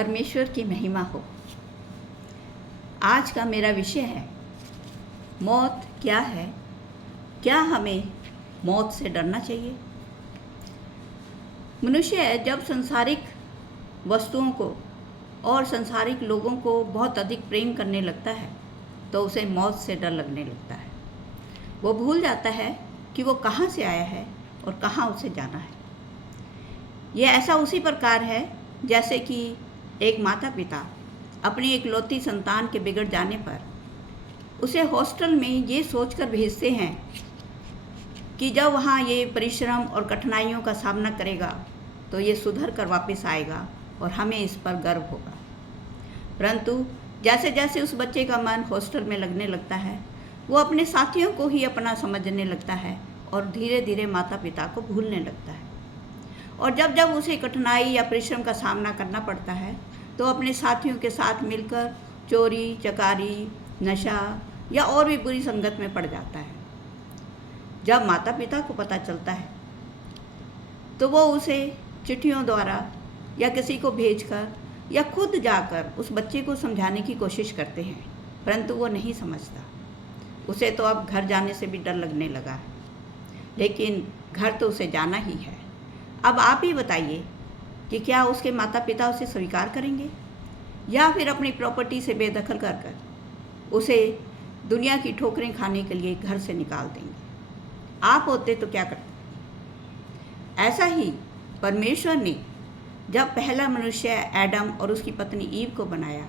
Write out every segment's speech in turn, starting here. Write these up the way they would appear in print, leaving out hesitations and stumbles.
परमेश्वर की महिमा हो। आज का मेरा विषय है मौत क्या है, क्या हमें मौत से डरना चाहिए। मनुष्य जब संसारिक वस्तुओं को और संसारिक लोगों को बहुत अधिक प्रेम करने लगता है तो उसे मौत से डर लगने लगता है। वो भूल जाता है कि वो कहाँ से आया है और कहाँ उसे जाना है। ये ऐसा उसी प्रकार है जैसे कि एक माता पिता अपनी इकलौती संतान के बिगड़ जाने पर उसे हॉस्टल में ये सोचकर भेजते हैं कि जब वहाँ ये परिश्रम और कठिनाइयों का सामना करेगा तो ये सुधर कर वापस आएगा और हमें इस पर गर्व होगा। परंतु जैसे जैसे उस बच्चे का मन हॉस्टल में लगने लगता है वो अपने साथियों को ही अपना समझने लगता है और धीरे धीरे माता पिता को भूलने लगता है। और जब जब उसे कठिनाई या परिश्रम का सामना करना पड़ता है तो अपने साथियों के साथ मिलकर चोरी, चकारी, नशा या और भी बुरी संगत में पड़ जाता है। जब माता पिता को पता चलता है तो वो उसे चिट्ठियों द्वारा या किसी को भेजकर या खुद जाकर उस बच्चे को समझाने की कोशिश करते हैं, परंतु वो नहीं समझता। उसे तो अब घर जाने से भी डर लगने लगा है, लेकिन घर तो उसे जाना ही है। अब आप ही बताइए कि क्या उसके माता पिता उसे स्वीकार करेंगे या फिर अपनी प्रॉपर्टी से बेदखल कर कर उसे दुनिया की ठोकरें खाने के लिए घर से निकाल देंगे। आप होते तो क्या करते? ऐसा ही परमेश्वर ने जब पहला मनुष्य एडम और उसकी पत्नी ईव को बनाया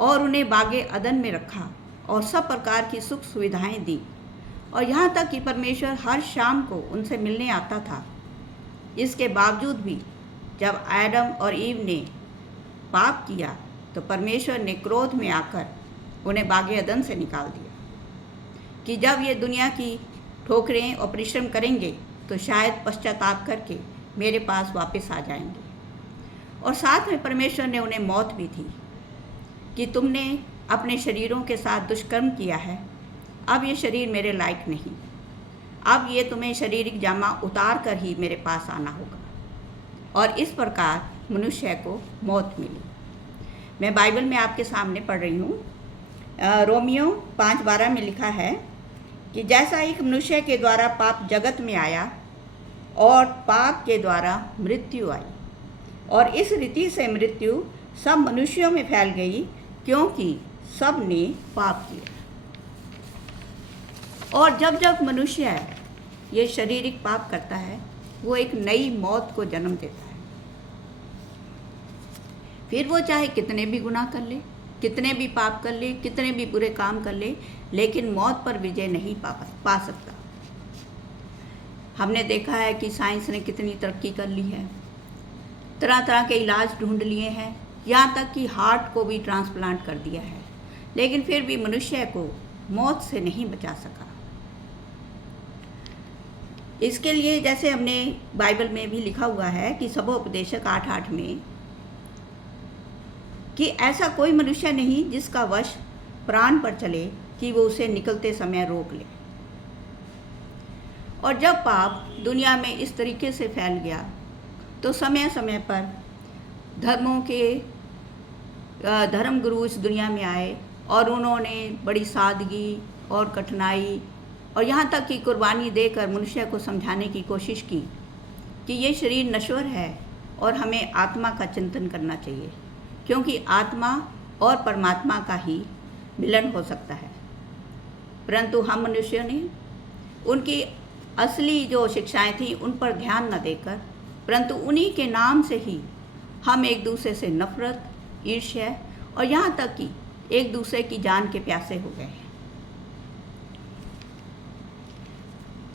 और उन्हें बागे अदन में रखा और सब प्रकार की सुख सुविधाएं दी और यहाँ तक कि परमेश्वर हर शाम को उनसे मिलने आता था, इसके बावजूद भी जब एडम और ईव ने पाप किया तो परमेश्वर ने क्रोध में आकर उन्हें बागे अदन से निकाल दिया कि जब ये दुनिया की ठोकरें और परिश्रम करेंगे तो शायद पश्चाताप करके मेरे पास वापस आ जाएंगे। और साथ में परमेश्वर ने उन्हें मौत भी दी कि तुमने अपने शरीरों के साथ दुष्कर्म किया है, अब ये शरीर मेरे लायक नहीं, अब ये तुम्हें शारीरिक जामा उतार कर ही मेरे पास आना होगा। और इस प्रकार मनुष्य को मौत मिली। मैं बाइबल में आपके सामने पढ़ रही हूँ। रोमियो 5:12 में लिखा है कि जैसा एक मनुष्य के द्वारा पाप जगत में आया और पाप के द्वारा मृत्यु आई और इस रीति से मृत्यु सब मनुष्यों में फैल गई क्योंकि सब ने पाप किया। और जब जब मनुष्य ये शारीरिक पाप करता है वो एक नई मौत को जन्म देता है। फिर वो चाहे कितने भी गुनाह कर ले, कितने भी पाप कर ले, कितने भी बुरे काम कर ले, लेकिन मौत पर विजय नहीं पा सकता। हमने देखा है कि साइंस ने कितनी तरक्की कर ली है, तरह तरह के इलाज ढूंढ लिए हैं, यहाँ तक कि हार्ट को भी ट्रांसप्लांट कर दिया है, लेकिन फिर भी मनुष्य को मौत से नहीं बचा सका। इसके लिए जैसे हमने बाइबल में भी लिखा हुआ है कि सबोपदेशक 8:8 में कि ऐसा कोई मनुष्य नहीं जिसका वश प्राण पर चले कि वो उसे निकलते समय रोक ले। और जब पाप दुनिया में इस तरीके से फैल गया तो समय समय पर धर्म गुरु इस दुनिया में आए और उन्होंने बड़ी सादगी और कठिनाई और यहाँ तक कि कुर्बानी देकर मनुष्य को समझाने की कोशिश की कि ये शरीर नश्वर है और हमें आत्मा का चिंतन करना चाहिए, क्योंकि आत्मा और परमात्मा का ही मिलन हो सकता है। परंतु हम मनुष्यों ने उनकी असली जो शिक्षाएं थी उन पर ध्यान न देकर, परंतु उन्हीं के नाम से ही हम एक दूसरे से नफरत, ईर्ष्या और यहाँ तक कि एक दूसरे की जान के प्यासे हो गए हैं।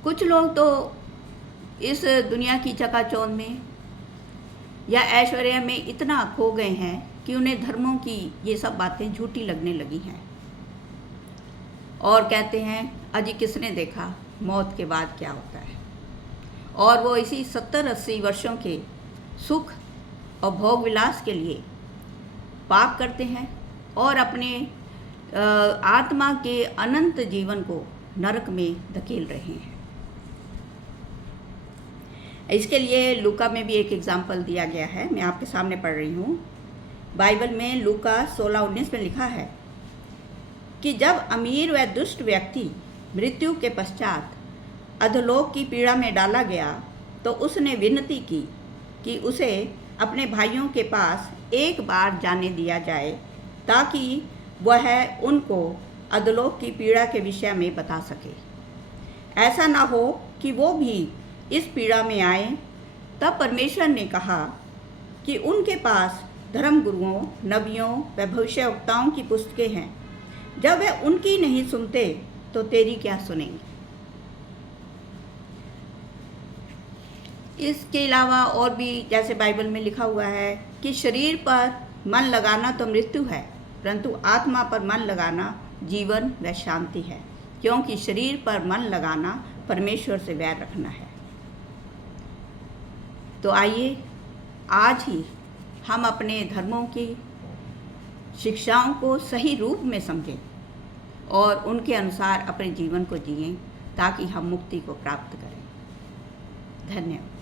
कुछ लोग तो इस दुनिया की चकाचौंध में या ऐश्वर्य में इतना खो गए हैं कि उन्हें धर्मों की ये सब बातें झूठी लगने लगी हैं और कहते हैं अजी किसने देखा मौत के बाद क्या होता है। और वो इसी 70-80 वर्षों के सुख और भोग विलास के लिए पाप करते हैं और अपने आत्मा के अनंत जीवन को नरक में धकेल रहे हैं। इसके लिए लूका में भी एक एग्जाम्पल दिया गया है, मैं आपके सामने पढ़ रही हूँ। बाइबल में लूका 16:19 में लिखा है कि जब अमीर व दुष्ट व्यक्ति मृत्यु के पश्चात अधोलोक की पीड़ा में डाला गया तो उसने विनती की कि उसे अपने भाइयों के पास एक बार जाने दिया जाए ताकि वह उनको अधोलोक की पीड़ा के विषय में बता सके। ऐसा ना हो कि वो भी इस पीड़ा में आए। तब परमेश्वर ने कहा कि उनके पास धर्मगुरुओं, नबियों व भविष्यवक्ताओं की पुस्तकें हैं। जब वे उनकी नहीं सुनते तो तेरी क्या सुनेंगे। इसके अलावा और भी जैसे बाइबल में लिखा हुआ है कि शरीर पर मन लगाना तो मृत्यु है, परंतु आत्मा पर मन लगाना जीवन व शांति है, क्योंकि शरीर पर मन लगाना परमेश्वर से वैर रखना है। तो आइए आज ही हम अपने धर्मों की शिक्षाओं को सही रूप में समझें और उनके अनुसार अपने जीवन को जिएं ताकि हम मुक्ति को प्राप्त करें। धन्यवाद।